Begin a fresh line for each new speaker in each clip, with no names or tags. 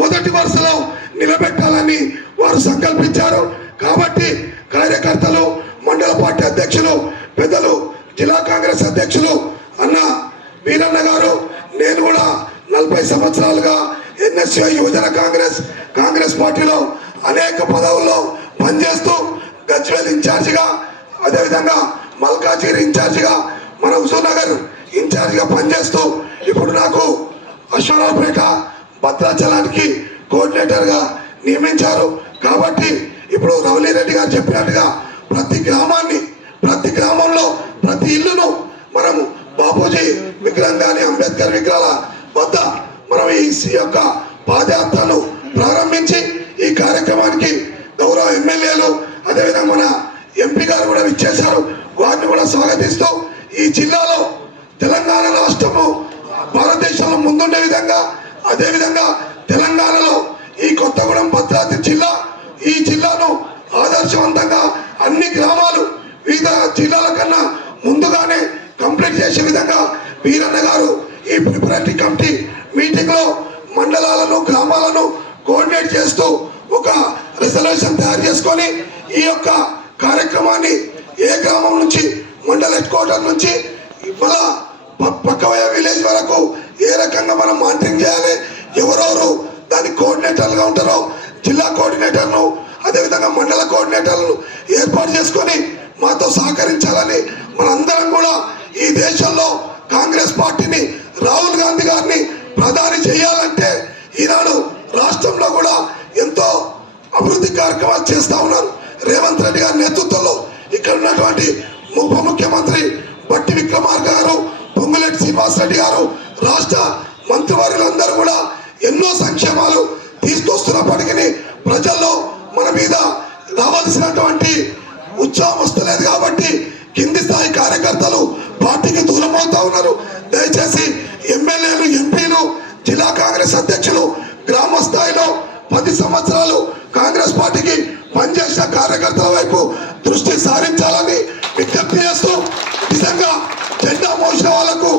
మొదటి వరుసలో నిలబెట్టాలని వారు సంకల్పించారు. కాబట్టి కార్యకర్తలు మండల పార్టీ అధ్యక్షులు పెద్దలు జిల్లా కాంగ్రెస్ అధ్యక్షులు అన్న వీరన్న గారు నేను కూడా నలభై సంవత్సరాలుగా ఎన్ఎస్యూ యువజన కాంగ్రెస్ కాంగ్రెస్ పార్టీలో అనేక పదవుల్లో పనిచేస్తూ గజ్వేల్ ఇన్ఛార్జిగా అదేవిధంగా మల్కాజీర్ ఇన్ఛార్జిగా మన హుజూర్ నగర్ ఇన్ఛార్జిగా పనిచేస్తూ ఇప్పుడు నాకు అశ్వరావుపేట భద్రాచలానికి కోఆర్డినేటర్గా నియమించారు. కాబట్టి ఇప్పుడు రవలి రెడ్డి గారు చెప్పినట్టుగా ప్రతి గ్రామాన్ని ప్రతి గ్రామంలో ప్రతి ఇల్లును మనము బాపూజీ విగ్రహం కానీ అంబేద్కర్ విగ్రహాల వద్ద మనం ఈ యొక్క పాదయాత్రను ప్రారంభించి ఈ కార్యక్రమానికి గౌరవ ఎమ్మెల్యేలు అదేవిధంగా మన ఎంపీ గారు కూడా ఇచ్చేశారు వారిని కూడా స్వాగతిస్తూ ఈ జిల్లాలో తెలంగాణ రాష్ట్రము భారతదేశంలో ముందుండే విధంగా అదేవిధంగా తెలంగాణలో ఈ కొత్తగూడెం భద్రాద్రి జిల్లా ఈ జిల్లాను ఆదర్శవంతంగా అన్ని గ్రామాలు వివిధ జిల్లాల కన్నా ముందుగానే కంప్లీట్ చేసే విధంగా వీరన్న గారు ఈ ప్రిపరేటరీ కమిటీ మీటింగ్లో మండలాలను గ్రామాలను కోఆర్డినేట్ చేస్తూ ఒక రిజర్వేషన్ తయారు చేసుకొని ఈ యొక్క కార్యక్రమాన్ని ఏ గ్రామం నుంచి మండల హెడ్ క్వార్టర్ నుంచి మళ్ళా ప- పక్కవయ విలేజ్ వరకు రకంగా మనం మానిటరింగ్ చేయాలి. ఎవరెవరు దాని కోఆర్డినేటర్లుగా ఉంటారో జిల్లా కోఆర్డినేటర్ను అదేవిధంగా మండల కోఆర్డినేటర్లను ఏర్పాటు చేసుకొని మాతో సహకరించాలని మనందరం కూడా ఈ దేశంలో కాంగ్రెస్ పార్టీని రాహుల్ గాంధీ గారిని ప్రధాని చేయాలంటే ఈనాడు రాష్ట్రంలో కూడా ఎంతో అభివృద్ధి కార్యక్రమాలు చేస్తా ఉన్నారు. రేవంత్ రెడ్డి గారి నేతృత్వంలో ఇక్కడ ఉన్నటువంటి ఉప ముఖ్యమంత్రి బట్టి విక్రమార్క గారు పొంగులేటి శ్రీనివాస్ రెడ్డి గారు రాష్ట్ర మంత్రివర్యులందరూ కూడా ఎన్నో సంక్షేమాలు తీసుకొస్తున్నప్పటికీ ప్రజల్లో మన మీద రావాల్సినటువంటి ఉత్సాహం వస్తలేదు కాబట్టి కింది స్థాయి కార్యకర్తలు పార్టీకి దూరమవుతా ఉన్నారు. దయచేసి ఎమ్మెల్యేలు ఎంపీలు జిల్లా కాంగ్రెస్ అధ్యక్షులు గ్రామ స్థాయిలో పది సంవత్సరాలు కాంగ్రెస్ పార్టీకి పనిచేసిన కార్యకర్తల వైపు దృష్టి సారించాలని విజ్ఞప్తి చేస్తూ నిజంగా జెండా మోసిన వాళ్ళకు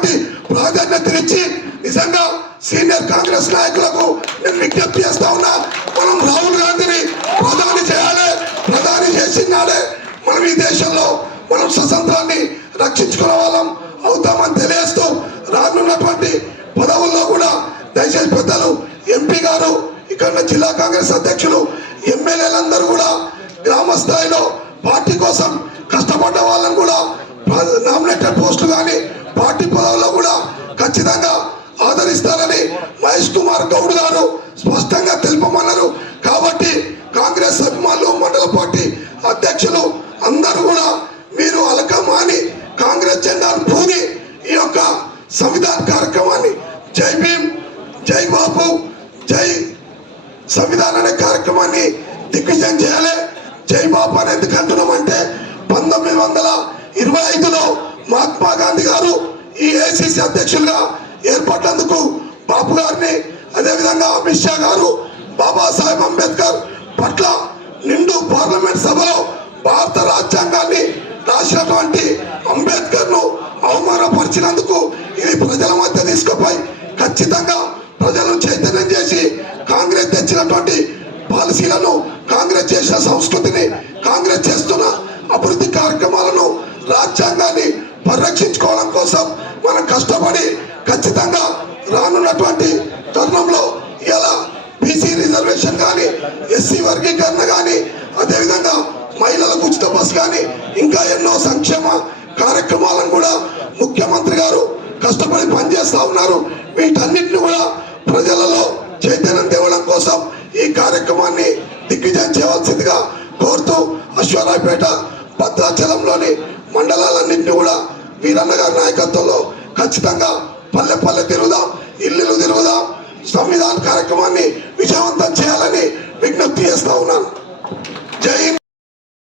ప్రాధాన్యత ప్రాధాన్యతనిచ్చి నిజంగా సీనియర్ కాంగ్రెస్ నాయకులకు నేను విజ్ఞప్తి చేస్తా ఉన్నా మనం రాహుల్ గాంధీని ప్రధాని చేయాలి ప్రధాని చేసినాడే మనం ఈ దేశంలో మనం స్వతంత్రాన్ని రక్షించుకునే వాళ్ళం అవుతామని తెలియజేస్తూ రానున్నటువంటి పదవుల్లో కూడా దయచేసి పెద్దలు ఎంపీ గారు ఇక్కడ ఉన్న జిల్లా కాంగ్రెస్ అధ్యక్షులు ఎమ్మెల్యేలందరూ కూడా గ్రామ స్థాయిలో పార్టీ కోసం కష్టపడ్డ వాళ్ళని కూడా నామినేటెడ్ పోస్టులు కానీ పార్టీ పదవుల్లో కూడా ఖచ్చితంగా ఆదరిస్తారని మహేష్ కుమార్ గౌడ్ గారు స్పష్టంగా తెలుపమన్నారు. కాబట్టి కాంగ్రెస్ అభిమానులు మండల పార్టీ అధ్యక్షులు అందరూ కూడా మీరు అలక మాని కాంగ్రెస్ జెండాను పూని ఈ యొక్క సంవిధాన కార్యక్రమాన్ని జై భీమ్ జై బాపు జై సంవిధాన అనే కార్యక్రమాన్ని దిగ్విజయం చేయాలి. జై బాపు అని ఎందుకు అంటున్నామంటే పంతొమ్మిది వందల ఇరవై ఐదులో మహాత్మా గాంధీ గారు ఈ ఏసీసీ అధ్యక్షులుగా ఏర్పడినందుకు బాపు గారిని అదేవిధంగా అమిత్ షా గారు బాబాసాహెబ్ అంబేద్కర్ పట్ల నిండు పార్లమెంట్ సభలో భారత రాజ్యాంగాన్ని రాసినటువంటి అంబేద్కర్ను అవమానపరిచినందుకు ఇది ప్రజల మధ్య తీసుకుపోయి ఖచ్చితంగా ప్రజలను చైతన్యం చేసి కాంగ్రెస్ తెచ్చినటువంటి పాలసీలను కాంగ్రెస్ చేసిన సంస్కృతిని కాంగ్రెస్ చేస్తున్న అభివృద్ధి కార్యక్రమాలను రాజ్యాంగాన్ని పరిరక్షించుకోవడం కోసం మనం కష్టపడి ఖచ్చితంగా రానున్నటువంటి తరుణంలో ఇలా బీసీ రిజర్వేషన్ కానీ ఎస్సీ వర్గీకరణ కానీ అదేవిధంగా మహిళలకు ఉచిత బస్ కానీ ఇంకా ఎన్నో సంక్షేమ కార్యక్రమాలను కూడా ముఖ్యమంత్రి గారు కష్టపడి పనిచేస్తా ఉన్నారు. వీటన్నిటిని కూడా ప్రజలలో చైతన్యం తేవడం కోసం ఈ కార్యక్రమాన్ని దిగ్విజయం చేయవలసిందిగా కోరుతూ అశ్వరాయపేట భద్రాచలంలోని మండలాలన్నింటినీ కూడా వీరన్న గారి నాయకత్వంలో ఖచ్చితంగా పల్లె పల్లె తిరుగుదాం ఇల్లు తిరుగుదాం సంవిధాన కార్యక్రమాన్ని విజయవంతం చేయాలని విజ్ఞప్తి చేస్తా ఉన్నాను. జై